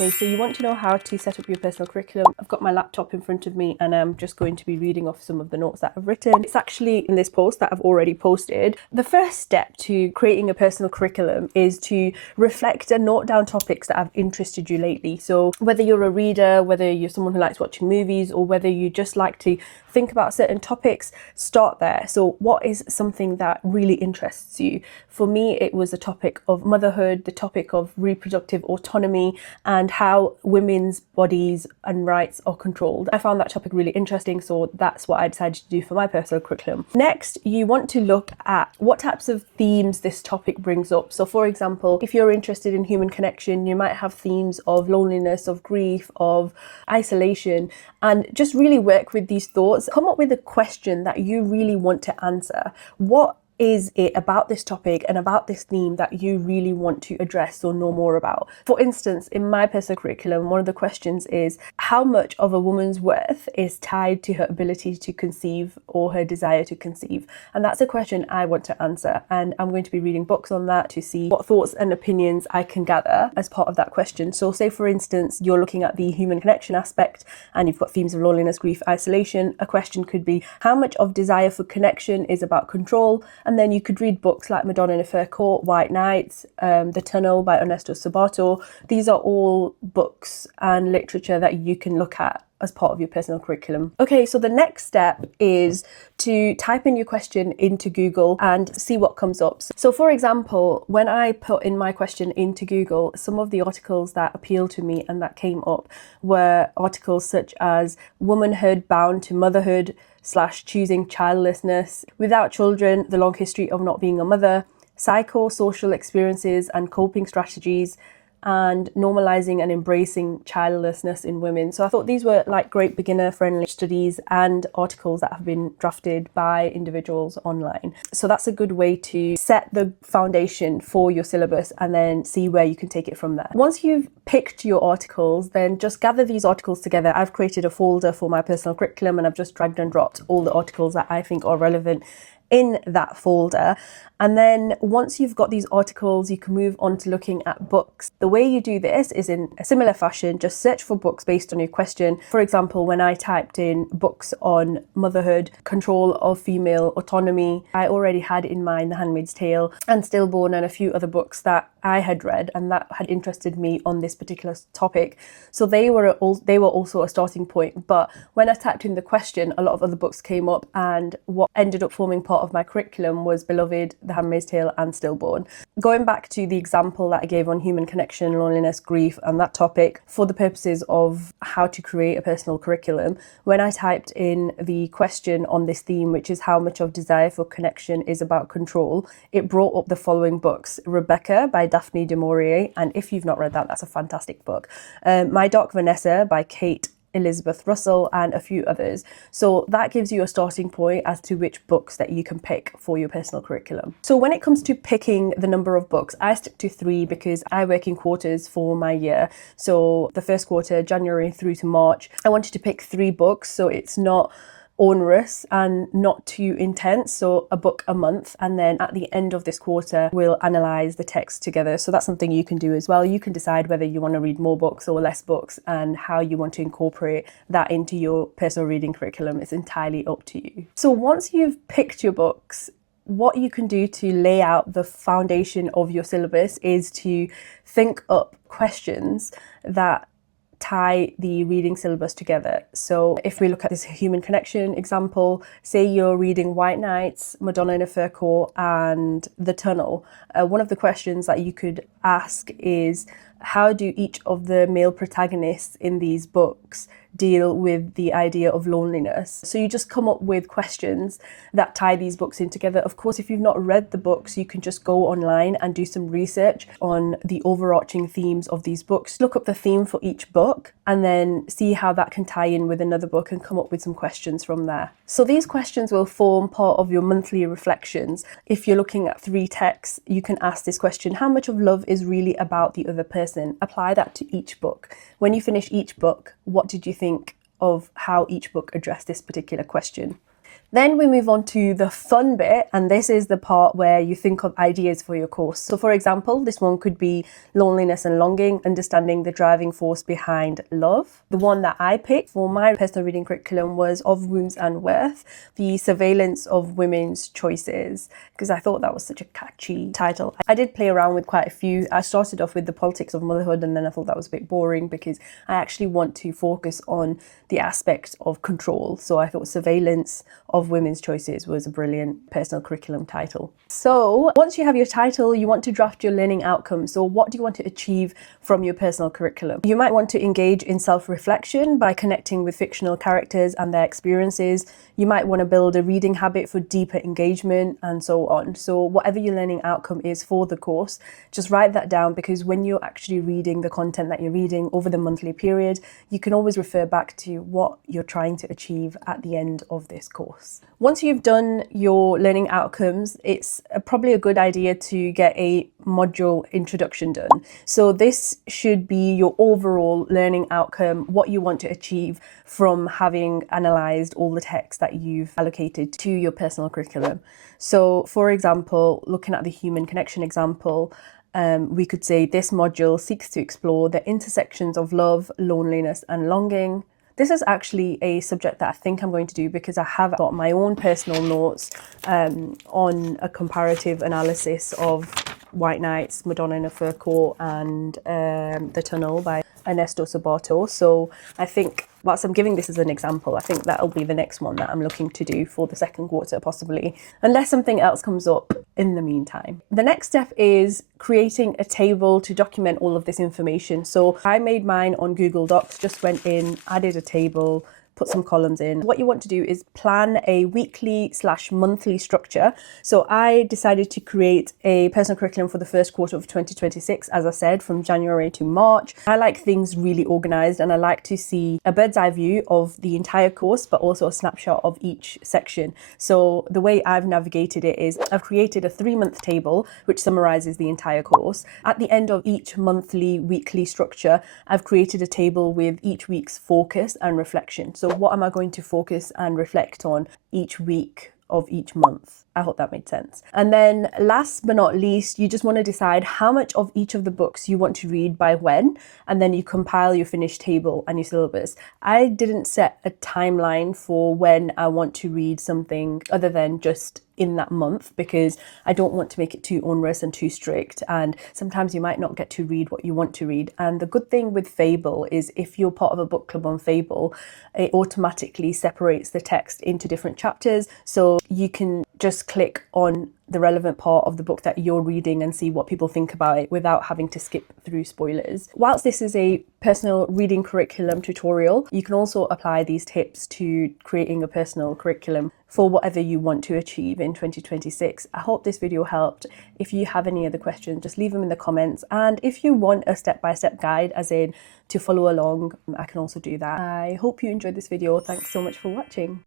Okay, so you want to know how to set up your personal curriculum. I've got my laptop in front of me and I'm just going to be reading off some of the notes that I've written. It's actually in this post that I've already posted. The first step to creating a personal curriculum is to reflect and note down topics that have interested you lately. So whether you're a reader, whether you're someone who likes watching movies, or whether you just like to think about certain topics, start there. So what is something that really interests you? For me, it was the topic of motherhood, the topic of reproductive autonomy, and how women's bodies and rights are controlled. I found that topic really interesting, so that's what I decided to do for my personal curriculum. Next, you want to look at what types of themes this topic brings up. So for example, if you're interested in human connection, you might have themes of loneliness, of grief, of isolation, and just really work with these thoughts. Come up with a question that you really want to answer. What is it about this topic and about this theme that you really want to address or know more about? For instance, in my personal curriculum, one of the questions is how much of a woman's worth is tied to her ability to conceive or her desire to conceive? And that's a question I want to answer, and I'm going to be reading books on that to see what thoughts and opinions I can gather as part of that question. So say for instance, you're looking at the human connection aspect and you've got themes of loneliness, grief, isolation. A question could be how much of desire for connection is about control? And then you could read books like Madonna in a Fur Coat, White Nights, The Tunnel by Ernesto Sabato. These are all books and literature that you can look at as part of your personal curriculum. Okay, so the next step is to type in your question into Google and see what comes up. So for example, when I put in my question into Google, some of the articles that appealed to me and that came up were articles such as Womanhood Bound to Motherhood / Choosing Childlessness, Without Children, The Long History of Not Being a Mother, Psychosocial Experiences and Coping Strategies, and Normalizing and Embracing Childlessness in Women. So I thought these were like great beginner friendly studies and articles that have been drafted by individuals online. So that's a good way to set the foundation for your syllabus and then see where you can take it from there. Once you've picked your articles, then just gather these articles together. I've created a folder for my personal curriculum and I've just dragged and dropped all the articles that I think are relevant in that folder. And then once you've got these articles, you can move on to looking at books. The way you do this is in a similar fashion, just search for books based on your question. For example, when I typed in books on motherhood, control of female autonomy, I already had in mind The Handmaid's Tale and Stillborn and a few other books that I had read and that had interested me on this particular topic. So they were also a starting point. But when I typed in the question, a lot of other books came up, and what ended up forming part of my curriculum was Beloved, The Handmaid's Tale and Stillborn. Going back to the example that I gave on human connection, loneliness, grief and that topic, for the purposes of how to create a personal curriculum, when I typed in the question on this theme, which is how much of desire for connection is about control, it brought up the following books: Rebecca by Daphne du Maurier, and if you've not read that, that's a fantastic book. My Dark Vanessa by Kate Elizabeth Russell, and a few others. So that gives you a starting point as to which books that you can pick for your personal curriculum. So when it comes to picking the number of books, I stick to 3 because I work in quarters for my year. So the first quarter, January through to March, I wanted to pick 3 books so it's not onerous and not too intense, so a book a month, and then at the end of this quarter we'll analyze the text together. So that's something you can do as well. You can decide whether you want to read more books or less books and how you want to incorporate that into your personal reading curriculum. It's entirely up to you. So once you've picked your books, what you can do to lay out the foundation of your syllabus is to think up questions that tie the reading syllabus together. So if we look at this human connection example, say you're reading White Nights, Madonna in a Fur Coat and The Tunnel, one of the questions that you could ask is, how do each of the male protagonists in these books deal with the idea of loneliness? So you just come up with questions that tie these books in together. Of course, if you've not read the books, you can just go online and do some research on the overarching themes of these books. Look up the theme for each book and then see how that can tie in with another book and come up with some questions from there. So these questions will form part of your monthly reflections. If you're looking at 3 texts, you can ask this question: how much of love is really about the other person? Apply that to each book. When you finish each book, what did you think of how each book addressed this particular question? Then we move on to the fun bit, and this is the part where you think of ideas for your course. So for example, this one could be loneliness and longing, understanding the driving force behind love. The one that I picked for my personal reading curriculum was Of Wounds and Worth, the surveillance of women's choices, because I thought that was such a catchy title. I did play around with quite a few. I started off with the politics of motherhood, and then I thought that was a bit boring because I actually want to focus on the aspect of control. So I thought surveillance of women's choices was a brilliant personal curriculum title. So once you have your title, you want to draft your learning outcomes. So what do you want to achieve from your personal curriculum? You might want to engage in self-reflection by connecting with fictional characters and their experiences. You might want to build a reading habit for deeper engagement, and so on. So whatever your learning outcome is for the course, just write that down, because when you're actually reading the content that you're reading over the monthly period, you can always refer back to what you're trying to achieve at the end of this course. Once you've done your learning outcomes, it's probably a good idea to get a module introduction done. So this should be your overall learning outcome, what you want to achieve from having analysed all the text that you've allocated to your personal curriculum. So for example, looking at the human connection example, we could say this module seeks to explore the intersections of love, loneliness and longing. This is actually a subject that I think I'm going to do because I have got my own personal notes on a comparative analysis of White Nights, Madonna in a Fur Coat and The Tunnel by Ernesto Sabato. So I think, whilst I'm giving this as an example, I think that'll be the next one that I'm looking to do for the second quarter possibly, unless something else comes up in the meantime. The next step is creating a table to document all of this information. So I made mine on Google Docs, just went in, added a table, put some columns in. What you want to do is plan a weekly/monthly structure. So I decided to create a personal curriculum for the first quarter of 2026, as I said, from January to March. I like things really organized, and I like to see a bird's eye view of the entire course, but also a snapshot of each section. So the way I've navigated it is I've created a 3-month table which summarizes the entire course. At the end of each monthly, weekly structure, I've created a table with each week's focus and reflection. So what am I going to focus and reflect on each week of each month? I hope that made sense. And then last but not least, you just want to decide how much of each of the books you want to read by when, and then you compile your finished table and your syllabus. I didn't set a timeline for when I want to read something other than just in that month, because I don't want to make it too onerous and too strict, and sometimes you might not get to read what you want to read. And the good thing with Fable is if you're part of a book club on Fable, it automatically separates the text into different chapters, so you can just click on the relevant part of the book that you're reading and see what people think about it without having to skip through spoilers. Whilst this is a personal reading curriculum tutorial, you can also apply these tips to creating a personal curriculum for whatever you want to achieve in 2026. I hope this video helped. If you have any other questions, just leave them in the comments. And if you want a step-by-step guide, as in to follow along, I can also do that. I hope you enjoyed this video. Thanks so much for watching.